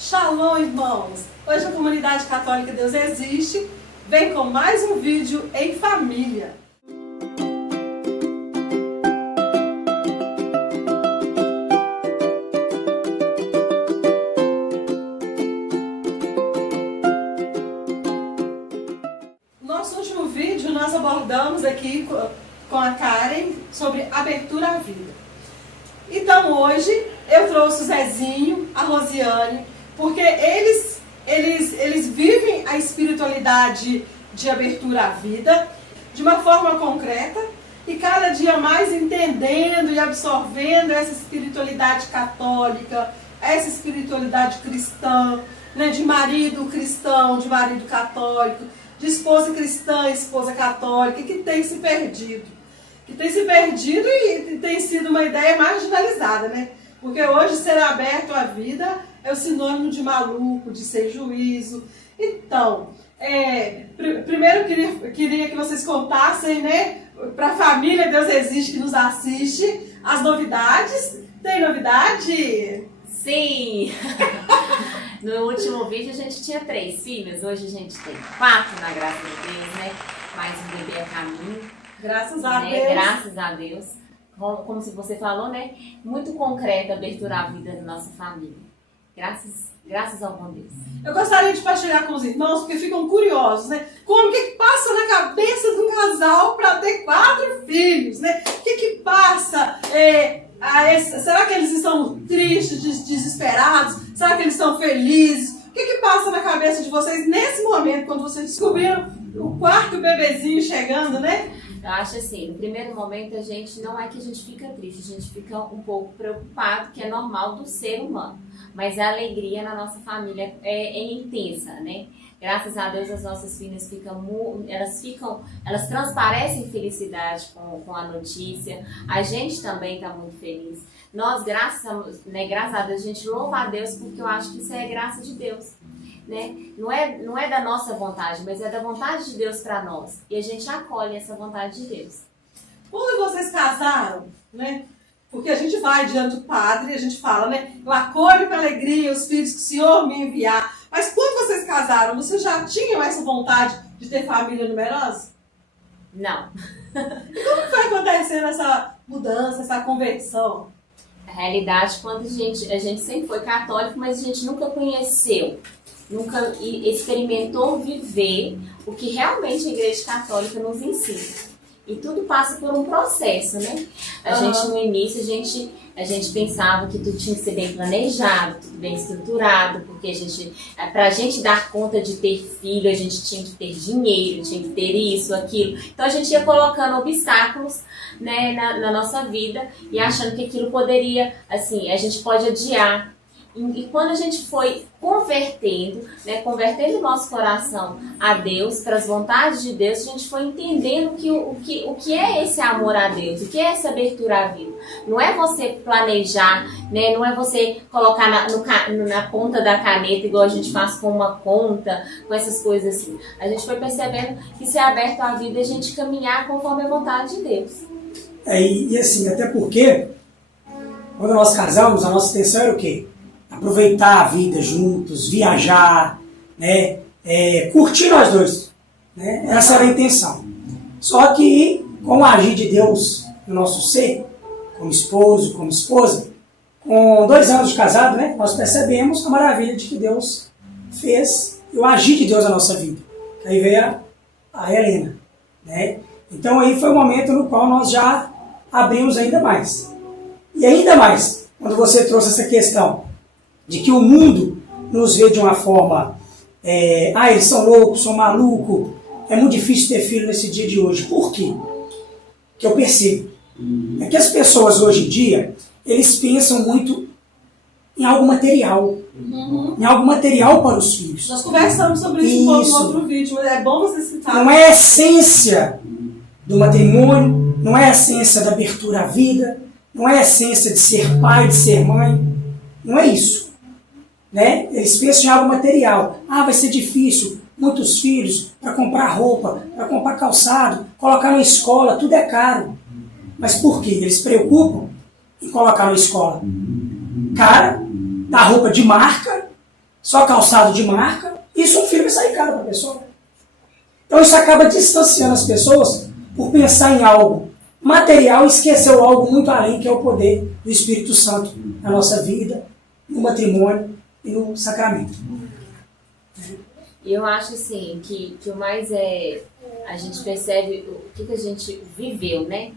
Shalom, irmãos! Hoje a Comunidade Católica Deus Existe vem com mais um vídeo em família. No nosso último vídeo nós abordamos aqui com a Karen sobre abertura à vida. Então hoje eu trouxe o Zezinho, a Rosiane, porque eles vivem a espiritualidade de abertura à vida de uma forma concreta e cada dia mais entendendo e absorvendo essa espiritualidade católica, essa espiritualidade cristã, né, de marido cristão, de marido católico, de esposa cristã, esposa católica, que tem se perdido. Que tem se perdido e tem sido uma ideia marginalizada, né? Porque hoje ser aberto à vida é o sinônimo de maluco, de sem juízo. Então, primeiro eu queria que vocês contassem, né, para a família Deus Existe que nos assiste, as novidades. Tem novidade? Sim! No último vídeo a gente tinha 3 filhos, hoje a gente tem 4, na graça de Deus, né? Mais um bebê a caminho. Graças a Deus. Graças a Deus. Como se você falou, né? Muito concreta a abertura à vida da nossa família. Graças ao bom Deus. Eu gostaria de partilhar com os irmãos, porque ficam curiosos, né? Como que passa na cabeça de um casal para ter 4 filhos, né? O que passa? Será que eles estão tristes, desesperados? Será que eles estão felizes? O que passa na cabeça de vocês nesse momento, quando vocês descobriram o 4º bebezinho chegando, né? Eu acho assim, no primeiro momento não é que a gente fica triste, a gente fica um pouco preocupado, que é normal do ser humano. Mas a alegria na nossa família é intensa, né? Graças a Deus as nossas filhas elas transparecem felicidade com a notícia. A gente também está muito feliz. Nós, graças a Deus, a gente louva a Deus porque eu acho que isso é graça de Deus. Né? Não é da nossa vontade, mas é da vontade de Deus para nós. E a gente acolhe essa vontade de Deus. Quando vocês casaram, né? Porque a gente vai diante do padre e a gente fala, né? Eu acolho com alegria os filhos que o Senhor me enviar. Mas quando vocês casaram, vocês já tinham essa vontade de ter família numerosa? Não. E como foi acontecendo essa mudança, essa conversão? A realidade, quando a gente sempre foi católico, mas a gente nunca conheceu. Nunca experimentou viver o que realmente a Igreja Católica nos ensina. E tudo passa por um processo, né? A gente, no início, a gente pensava que tudo tinha que ser bem planejado, tudo bem estruturado, porque pra gente dar conta de ter filho, a gente tinha que ter dinheiro, tinha que ter isso, aquilo. Então a gente ia colocando obstáculos, né, na nossa vida e achando que aquilo poderia, assim, a gente pode adiar. E quando a gente foi convertendo o nosso coração a Deus, para as vontades de Deus, a gente foi entendendo o que é esse amor a Deus, o que é essa abertura à vida. Não é você planejar, né? Não é você colocar na ponta da caneta, igual a gente faz com uma conta, com essas coisas assim. A gente foi percebendo que ser aberto à vida é a gente caminhar conforme a vontade de Deus. E assim, até porque, quando nós casamos, a nossa intenção era o quê? Aproveitar a vida juntos, viajar, né? Curtir nós dois. Né? Essa era a intenção. Só que, com o agir de Deus no nosso ser, como esposo, como esposa, com 2 anos de casado, né, nós percebemos a maravilha de que Deus fez e o agir de Deus na nossa vida. Aí veio a Helena. Né? Então aí foi o momento no qual nós já abrimos ainda mais. E ainda mais, quando você trouxe essa questão de que o mundo nos vê de uma forma, eles são loucos, são malucos, é muito difícil ter filho nesse dia de hoje. Por quê? Que eu percebo. É que as pessoas hoje em dia, eles pensam muito em algo material. Em algo material para os filhos. Nós conversamos sobre isso um pouco no outro vídeo, mas é bom você citar. Não é a essência do matrimônio, não é a essência da abertura à vida, não é a essência de ser pai, de ser mãe. Não é isso. Né? Eles pensam em algo material. Vai ser difícil, muitos filhos, para comprar roupa, para comprar calçado, colocar na escola, tudo é caro. Mas por quê? Eles se preocupam em colocar na escola cara, dar roupa de marca, só calçado de marca, isso um filho vai sair caro para a pessoa. Então isso acaba distanciando as pessoas por pensar em algo material e esqueceu algo muito além, que é o poder do Espírito Santo na nossa vida, no matrimônio e no sacramento. E eu acho assim que o mais a gente percebe o que a gente viveu, né,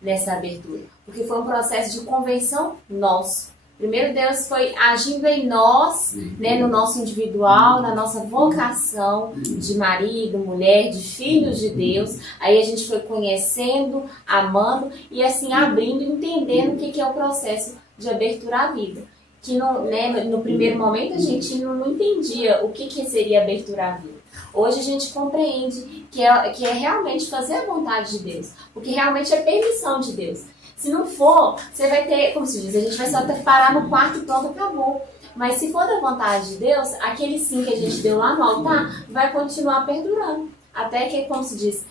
nessa abertura. Porque foi um processo de conversão nosso. Primeiro Deus foi agindo em nós, né, no nosso individual, na nossa vocação de marido, mulher, de filhos de Deus. Aí a gente foi conhecendo, amando e assim abrindo, entendendo o que é o processo de abertura à vida. Que no primeiro momento a gente não entendia o que seria abertura à vida. Hoje a gente compreende que é realmente fazer a vontade de Deus, porque realmente é permissão de Deus. Se não for, você vai ter, como se diz, a gente vai só ter que parar no quarto e pronto, acabou. Mas se for da vontade de Deus, aquele sim que a gente deu lá no altar vai continuar perdurando. Até que, como se diz,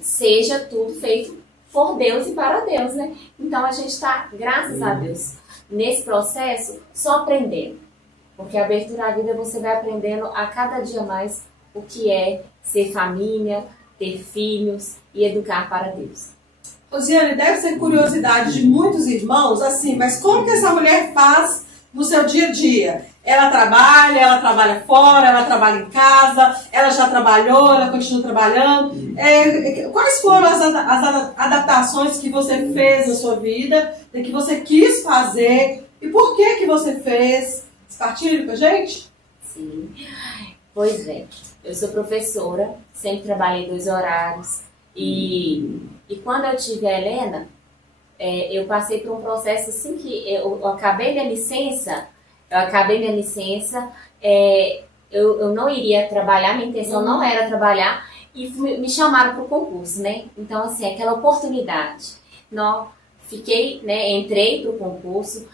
seja tudo feito por Deus e para Deus, né? Então a gente está, graças a Deus, nesse processo, só aprendendo. Porque a abertura à vida você vai aprendendo a cada dia mais o que é ser família, ter filhos e educar para Deus. Rosiane, deve ser curiosidade de muitos irmãos, assim, mas como que essa mulher faz no seu dia a dia? Ela trabalha fora, ela trabalha em casa, ela já trabalhou, ela continua trabalhando. Quais foram as adaptações que você fez na sua vida, que você quis fazer e por que você fez? Você partilha com a gente? Sim, pois é. Eu sou professora, sempre trabalhei 2 horários e quando eu tive a Helena, eu passei por um processo assim que eu acabei minha licença, eu não iria trabalhar, minha intenção não era trabalhar e me chamaram para o concurso, né? Então, assim, aquela oportunidade. Fiquei, né, entrei para o concurso,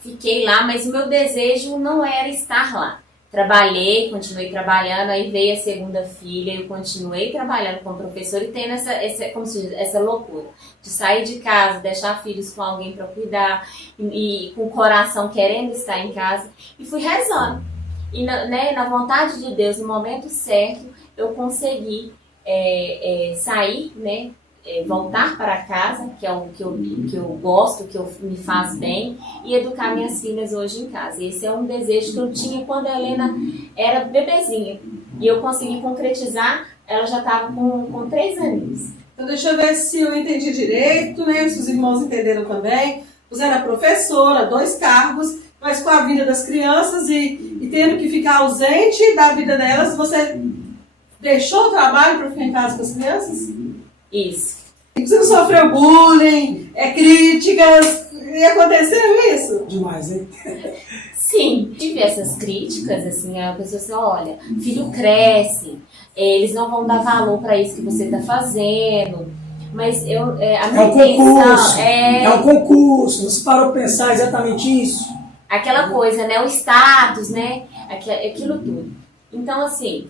fiquei lá, mas o meu desejo não era estar lá. Trabalhei, continuei trabalhando, aí veio a segunda filha, eu continuei trabalhando como professora e tendo como se diz, essa loucura de sair de casa, deixar filhos com alguém para cuidar e com o coração querendo estar em casa e fui rezando. E na vontade de Deus, no momento certo, eu consegui sair, né? Voltar para casa, que é o que eu gosto, que me faz bem, e educar minhas filhas hoje em casa. Esse é um desejo que eu tinha quando a Helena era bebezinha. E eu consegui concretizar, ela já estava com 3 aninhos. Então deixa eu ver se eu entendi direito, né? Se os irmãos entenderam também. Você era professora, 2 cargos, mas com a vida das crianças e tendo que ficar ausente da vida delas, você deixou o trabalho para ficar em casa com as crianças? Isso. Você não sofreu bullying, críticas, e aconteceu isso? Demais, hein? Sim, tive essas críticas, assim, a pessoa assim, olha, filho cresce, eles não vão dar valor para isso que você está fazendo, mas a minha intenção é um concurso, você parou para pensar exatamente isso? Aquela coisa, né, o status, né, aquilo tudo. Então, assim,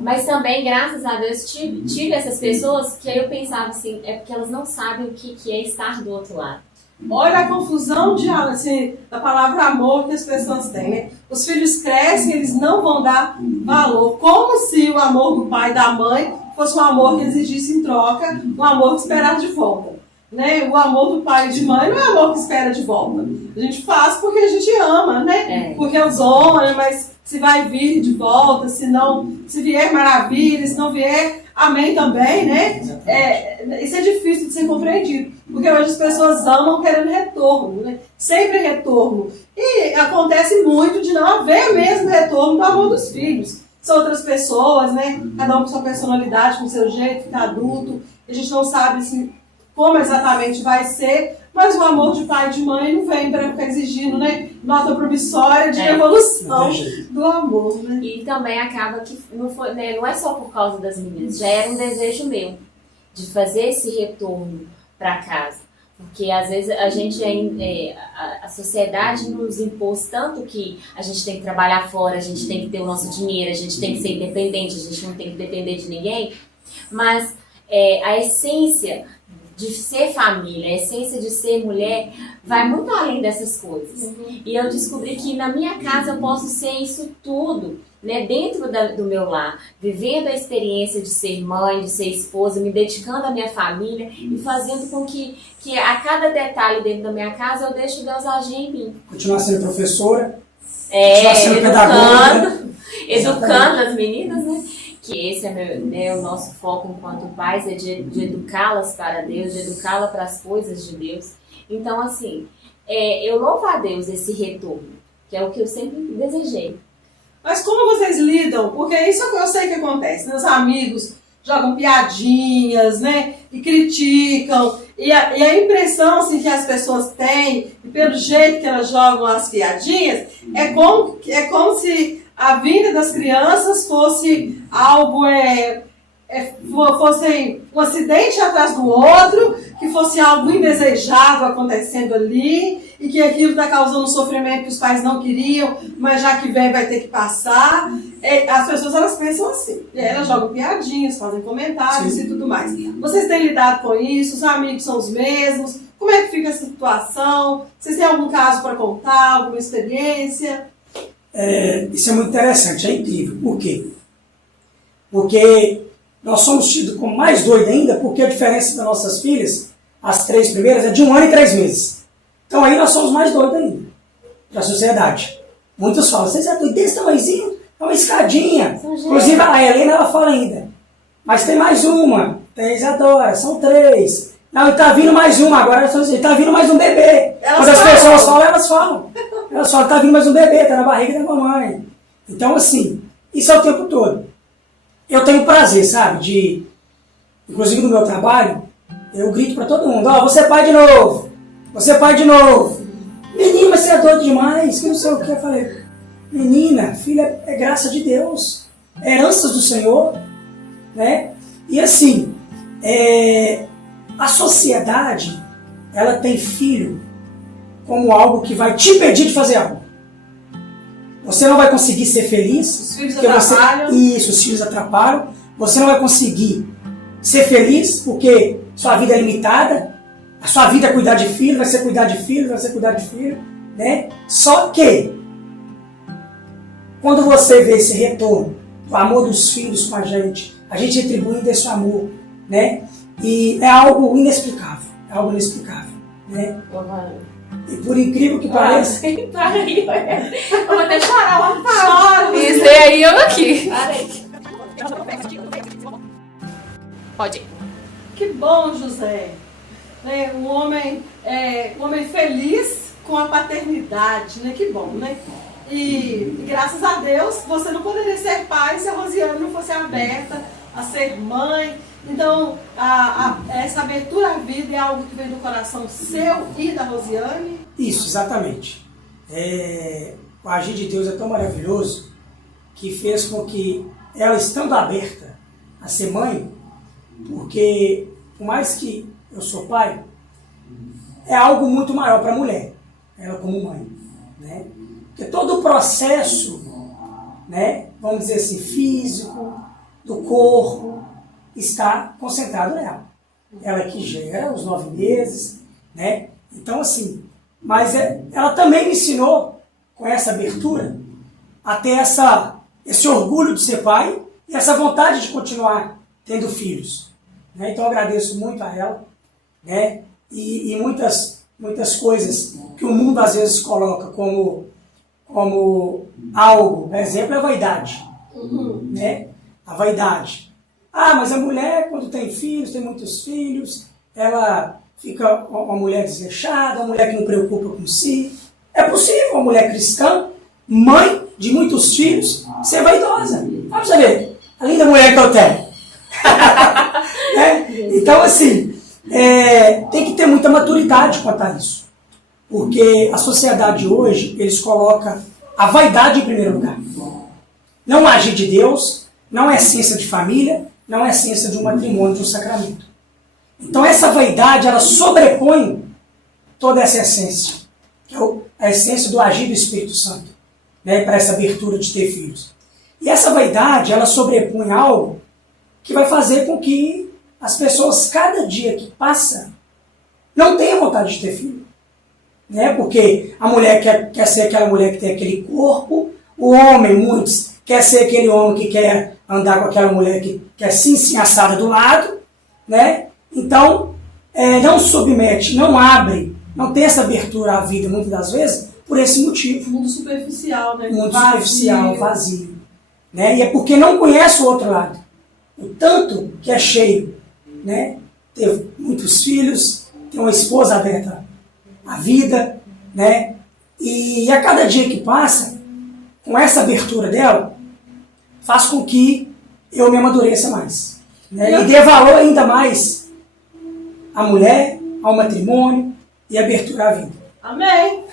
mas também, graças a Deus, tive essas pessoas que aí eu pensava assim, é porque elas não sabem o que é estar do outro lado. Olha a confusão da palavra amor que as pessoas têm, né? Os filhos crescem, eles não vão dar valor, como se o amor do pai e da mãe fosse um amor que exigisse em troca, um amor que esperasse de volta. Né? O amor do pai e de mãe não é amor que espera de volta. A gente faz porque a gente ama, né? Porque os homens, mas se vai vir de volta, se vier maravilha, se não vier, amém também, né? Isso é difícil de ser compreendido, porque hoje as pessoas amam querendo retorno, né? Sempre retorno. E acontece muito de não haver mesmo retorno do amor dos filhos. São outras pessoas, né? Cada um com sua personalidade, com seu jeito, fica adulto. A gente não sabe como exatamente vai ser, mas o amor de pai e de mãe não vem para ficar exigindo, né, nota promissória de evolução do amor, né? E também acaba que não é só por causa das meninas, já era um desejo meu de fazer esse retorno para casa, porque às vezes a gente a sociedade nos impôs tanto que a gente tem que trabalhar fora, a gente tem que ter o nosso dinheiro, a gente tem que ser independente, a gente não tem que depender de ninguém, mas a essência de ser família, a essência de ser mulher vai muito além dessas coisas. E eu descobri que na minha casa eu posso ser isso tudo, né, dentro do meu lar, vivendo a experiência de ser mãe, de ser esposa, me dedicando à minha família e fazendo com que a cada detalhe dentro da minha casa eu deixo Deus agir em mim. Continuar sendo professora, continuar sendo pedagoga. Educando as meninas, né? Que esse é o nosso foco enquanto pais, é de educá-las para Deus, de educá-la para as coisas de Deus. Então, assim, eu louvo a Deus esse retorno, que é o que eu sempre desejei. Mas como vocês lidam? Porque isso eu sei que acontece. Meus amigos jogam piadinhas, né? E criticam. E a impressão assim, que as pessoas têm, e pelo jeito que elas jogam as piadinhas, é como se a vinda das crianças fosse algo, fosse um acidente atrás do outro, que fosse algo indesejado acontecendo ali, e que aquilo está causando um sofrimento que os pais não queriam, mas já que vem vai ter que passar. As pessoas elas pensam assim, elas jogam piadinhas, fazem comentários e tudo mais. Vocês têm lidado com isso? Os amigos são os mesmos? Como é que fica essa situação? Vocês têm algum caso para contar, alguma experiência? Isso é muito interessante, é incrível. Por quê? Porque nós somos tidos como mais doidos ainda, porque a diferença das nossas filhas, as 3 primeiras, é de 1 ano e 3 meses. Então aí nós somos mais doidos ainda, da sociedade. Muitos falam, vocês é doido desse tamanhozinho? É uma escadinha. Inclusive a Helena, ela fala ainda, mas tem mais uma, tem Isadora, são 3. Não, e tá vindo mais uma, agora tá vindo mais um bebê. Quando as pessoas falam, elas falam. Elas falam, tá vindo mais um bebê, tá na barriga da mamãe. Então, assim, isso é o tempo todo. Eu tenho prazer, sabe, inclusive no meu trabalho, eu grito pra todo mundo, você é pai de novo, você é pai de novo. Menina, mas você é doido demais, que não sei o que. Eu falei, menina, filha, é graça de Deus, é heranças do Senhor, né? E assim, a sociedade, ela tem filho como algo que vai te impedir de fazer algo. Você não vai conseguir ser feliz. Os filhos atrapalham. Os filhos atrapalham. Você não vai conseguir ser feliz porque sua vida é limitada. A sua vida é cuidar de filho, vai ser cuidar de filho, vai ser cuidar de filho, né? Só que, quando você vê esse retorno, o amor dos filhos com a gente retribuindo esse amor, né? E é algo inexplicável, né? E por incrível que pareça... Eu vou até chorar uma Chora, Isso aí eu aqui. Pode ir. Que bom, José. Um homem feliz com a paternidade, né? Que bom, né? E graças a Deus, você não poderia ser pai se a Rosiane não fosse aberta a ser mãe. Então, essa abertura à vida é algo que vem do coração seu e da Rosiane? Isso, exatamente. O agir de Deus é tão maravilhoso que fez com que ela, estando aberta a ser mãe, porque por mais que eu sou pai, é algo muito maior para a mulher, ela como mãe, né? Porque todo o processo, né, vamos dizer assim, físico, do corpo, está concentrado nela. Ela que gera os 9 meses, né? Então, assim, mas ela também me ensinou, com essa abertura, a ter esse orgulho de ser pai e essa vontade de continuar tendo filhos. Né? Então, eu agradeço muito a ela, né? E muitas coisas que o mundo às vezes coloca como algo, por exemplo, é a vaidade. Né? A vaidade. Mas a mulher, quando tem filhos, tem muitos filhos, ela fica uma mulher desleixada, uma mulher que não preocupa com si. É possível uma mulher cristã, mãe de muitos filhos, ser vaidosa. Vamos ver, a linda mulher que eu tenho. Então, assim, tem que ter muita maturidade quanto a isso. Porque a sociedade hoje, eles colocam a vaidade em primeiro lugar. Não agir de Deus, não é essência de família, não é essência de um matrimônio, de um sacramento. Então essa vaidade, ela sobrepõe toda essa essência, que é a essência do agir do Espírito Santo, né, para essa abertura de ter filhos. E essa vaidade, ela sobrepõe algo que vai fazer com que as pessoas, cada dia que passa, não têm a vontade de ter filho. Né? Porque a mulher quer ser aquela mulher que tem aquele corpo, o homem, muitos, quer ser aquele homem que quer andar com aquela mulher que quer sim assada do lado, né? Então, não submete, não abre, não tem essa abertura à vida, muitas das vezes, por esse motivo. Mundo superficial, né? Mundo superficial, vazio. Né? E é porque não conhece o outro lado. O tanto que é cheio, né? Teve muitos filhos, tem uma esposa aberta à vida, né? E a cada dia que passa, com essa abertura dela, faz com que eu me amadureça mais. Né? E dê valor ainda mais à mulher, ao matrimônio e à abertura à vida. Amém!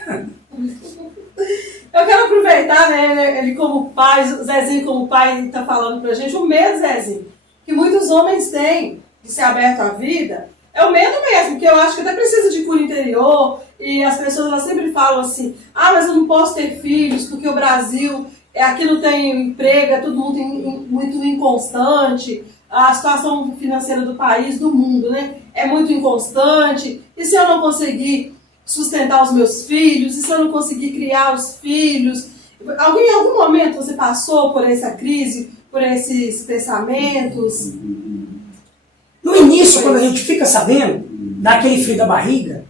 Eu quero aproveitar, né, ele como pai, o Zezinho como pai está falando pra gente, o medo, Zezinho, que muitos homens têm de ser aberto à vida, é o medo mesmo, que eu acho que até precisa de cura interior, e as pessoas elas sempre falam assim, mas eu não posso ter filhos, porque o Brasil, aqui não tem emprego, é tudo muito inconstante, a situação financeira do país, do mundo, né, é muito inconstante, e se eu não conseguir sustentar os meus filhos, e se eu não conseguir criar os filhos? Em algum momento você passou por essa crise, por esses pensamentos? No início, quando a gente fica sabendo, dá aquele frio da barriga,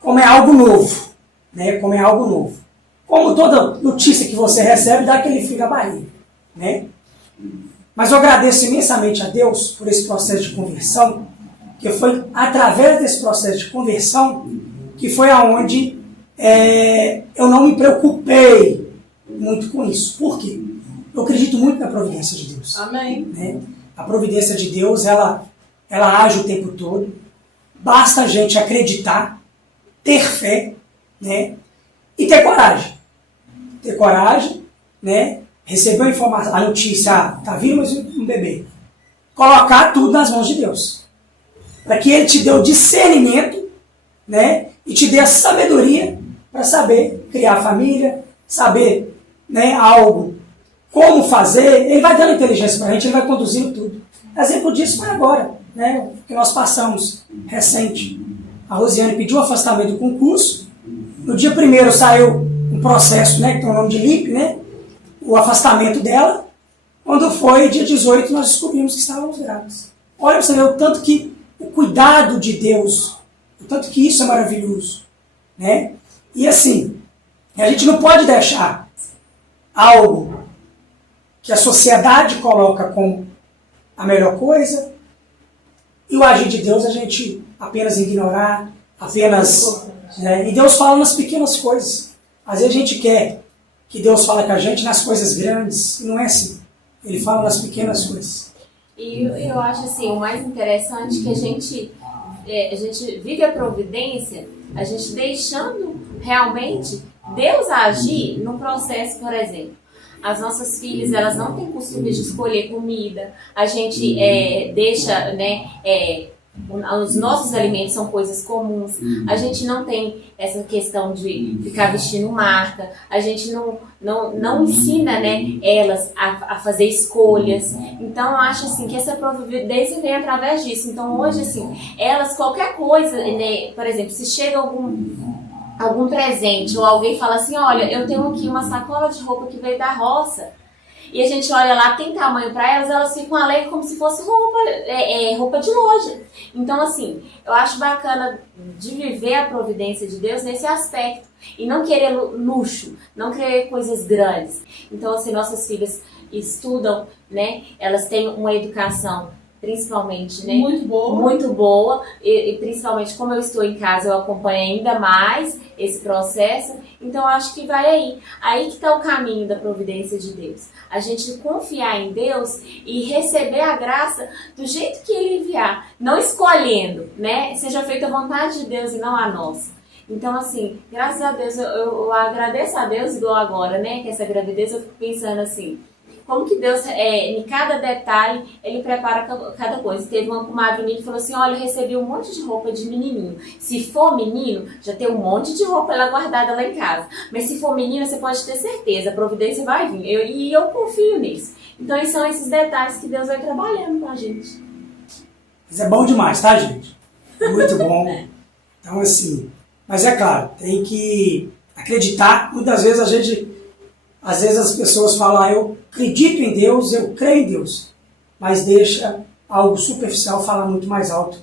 como é algo novo, né? Como é algo novo. Como toda notícia que você recebe, dá aquele frio da barriga, né? Mas eu agradeço imensamente a Deus por esse processo de conversão, que foi através desse processo de conversão que foi aonde eu não me preocupei muito com isso. Por quê? Eu acredito muito na providência de Deus. Amém. Né? A providência de Deus, ela age o tempo todo. Basta a gente acreditar, ter fé, né? E ter coragem. Ter coragem, né? Receber a informação, a notícia, tá vindo mais um bebê. Colocar tudo nas mãos de Deus. Para que Ele te dê o discernimento, né? E te dê a sabedoria para saber criar a família, saber, né, algo, como fazer. Ele vai dando inteligência para a gente, ele vai conduzindo tudo. Exemplo disso foi agora, né, que nós passamos recente. A Rosiane pediu afastamento do concurso. No dia 1º saiu um processo, né, que tem o nome de LIP, né, o afastamento dela. Quando foi dia 18, nós descobrimos que estávamos grávidos. Olha para você ver o tanto que o cuidado de Deus, o tanto que isso é maravilhoso, né? E assim, a gente não pode deixar algo que a sociedade coloca como a melhor coisa e o agir de Deus a gente apenas ignorar, apenas... Né? E Deus fala nas pequenas coisas. Às vezes a gente quer que Deus fale com a gente nas coisas grandes, e não é assim. Ele fala nas pequenas coisas. E eu acho assim, o mais interessante é que a gente vive a providência, a gente deixando realmente Deus agir no processo, por exemplo. As nossas filhas, elas não têm costume de escolher comida, a gente deixa, né, os nossos alimentos são coisas comuns, a gente não tem essa questão de ficar vestindo marca, a gente não ensina, né, elas a fazer escolhas. Então eu acho assim que essa providência vem através disso. Então hoje assim, elas qualquer coisa, né, por exemplo, se chega algum presente ou alguém fala assim, olha, eu tenho aqui uma sacola de roupa que veio da roça, e a gente olha lá, tem tamanho para elas ficam alegres como se fosse roupa de loja. Então, assim, eu acho bacana de viver a providência de Deus nesse aspecto. E não querer luxo, não querer coisas grandes. Então, assim, nossas filhas estudam, né? Elas têm uma educação, principalmente, né? Muito boa. E principalmente, como eu estou em casa, eu acompanho ainda mais esse processo. Então, eu acho que vai aí. Aí que está o caminho da providência de Deus. A gente confiar em Deus e receber a graça do jeito que Ele enviar. Não escolhendo, né? Seja feita a vontade de Deus e não a nossa. Então, assim, graças a Deus, eu agradeço a Deus igual agora, né? Que essa gravidez eu fico pensando assim, como que Deus, em cada detalhe, Ele prepara cada coisa. Teve uma comadre minha que falou assim, olha, eu recebi um monte de roupa de menininho. Se for menino, já tem um monte de roupa lá guardada lá em casa. Mas se for menina, você pode ter certeza, a providência vai vir. Eu confio nisso. Então, são esses detalhes que Deus vai trabalhando com a gente. Mas é bom demais, tá, gente? É muito bom. Então, assim, mas é claro, tem que acreditar. Muitas vezes às vezes as pessoas falam, eu acredito em Deus, eu creio em Deus, mas deixa algo superficial falar muito mais alto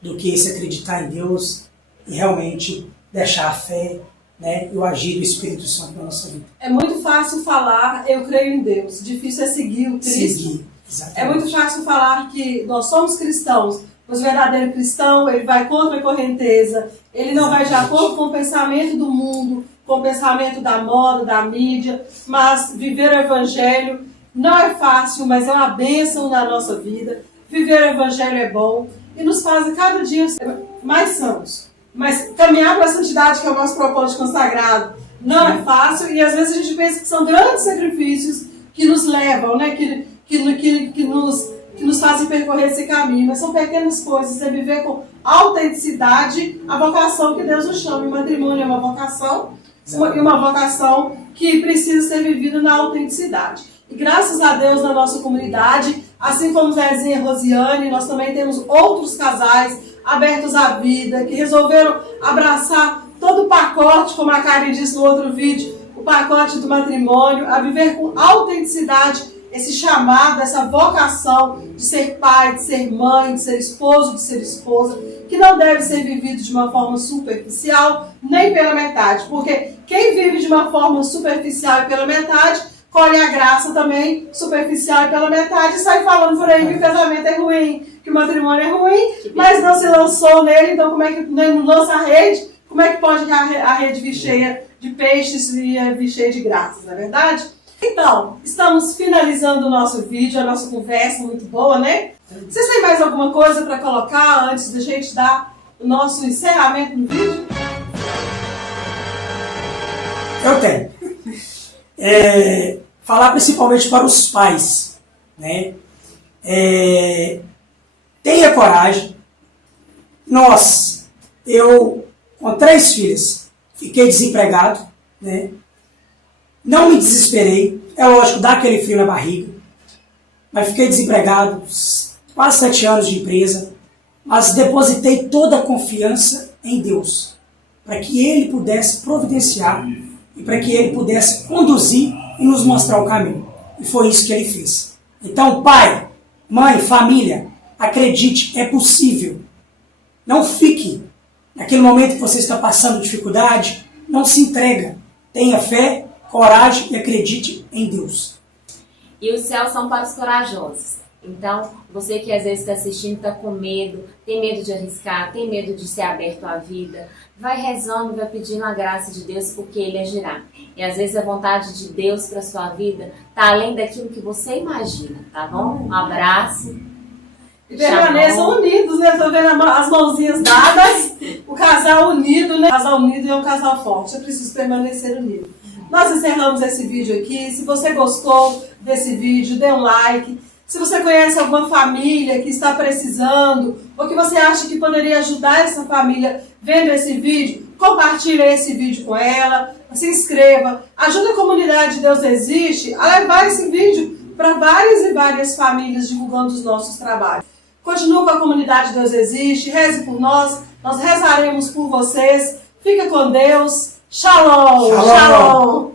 do que esse acreditar em Deus e realmente deixar a fé, né, e o agir do Espírito Santo na nossa vida. É muito fácil falar, eu creio em Deus. Difícil é seguir o Cristo. Seguir, exatamente. É muito fácil falar que nós somos cristãos, mas o verdadeiro cristão, ele vai contra a correnteza, ele não vai de acordo com o pensamento do mundo, com o pensamento da moda, da mídia, mas viver o Evangelho não é fácil, mas é uma bênção na nossa vida. Viver o Evangelho é bom e nos faz a cada dia mais santos. Mas caminhar para a santidade, que é o nosso propósito consagrado, não é fácil e às vezes a gente pensa que são grandes sacrifícios que nos levam, né? que nos fazem percorrer esse caminho. Mas são pequenas coisas, é viver com autenticidade a vocação que Deus nos chama. O matrimônio é uma vocação, e uma vocação que precisa ser vivida na autenticidade. E graças a Deus, na nossa comunidade, assim como Zezinha e Rosiane, nós também temos outros casais abertos à vida, que resolveram abraçar todo o pacote, como a Karen disse no outro vídeo, o pacote do matrimônio, a viver com autenticidade esse chamado, essa vocação de ser pai, de ser mãe, de ser esposo, de ser esposa, que não deve ser vivido de uma forma superficial, nem pela metade, porque quem vive de uma forma superficial e pela metade, colhe a graça também superficial e pela metade, e sai falando por aí que o casamento é ruim, que o matrimônio é ruim, mas não se lançou nele, então como é que não lança a rede? Como é que pode a rede vir cheia de peixes e vir cheia de graças, não é verdade? Então, estamos finalizando o nosso vídeo, a nossa conversa muito boa, né? Vocês têm mais alguma coisa para colocar antes da gente dar o nosso encerramento no vídeo? Eu tenho. Falar principalmente para os pais, né? Tenha coragem. Eu com 3 filhas, fiquei desempregado, né? Não me desesperei, é lógico, dá aquele frio na barriga, mas fiquei desempregado, quase 7 anos de empresa, mas depositei toda a confiança em Deus, para que Ele pudesse providenciar e para que Ele pudesse conduzir e nos mostrar o caminho. E foi isso que Ele fez. Então, pai, mãe, família, acredite, é possível. Não fique naquele momento que você está passando dificuldade, não se entrega. Tenha fé, coragem e acredite em Deus. E os céus são para os corajosos. Então, você que às vezes está assistindo, está com medo, tem medo de arriscar, tem medo de ser aberto à vida, vai rezando, vai pedindo a graça de Deus, porque Ele agirá. E às vezes a vontade de Deus para a sua vida está além daquilo que você imagina, tá bom? Um abraço. E permaneçam unidos, né? Estou vendo as mãozinhas dadas, o casal unido, né? O casal unido é um casal forte, é preciso permanecer unido. Nós encerramos esse vídeo aqui. Se você gostou desse vídeo, dê um like. Se você conhece alguma família que está precisando, ou que você acha que poderia ajudar essa família vendo esse vídeo, compartilhe esse vídeo com ela, se inscreva, ajude a comunidade Deus Existe a levar esse vídeo para várias e várias famílias divulgando os nossos trabalhos. Continue com a comunidade Deus Existe, reze por nós rezaremos por vocês. Fica com Deus. Shalom! Shalom. Shalom.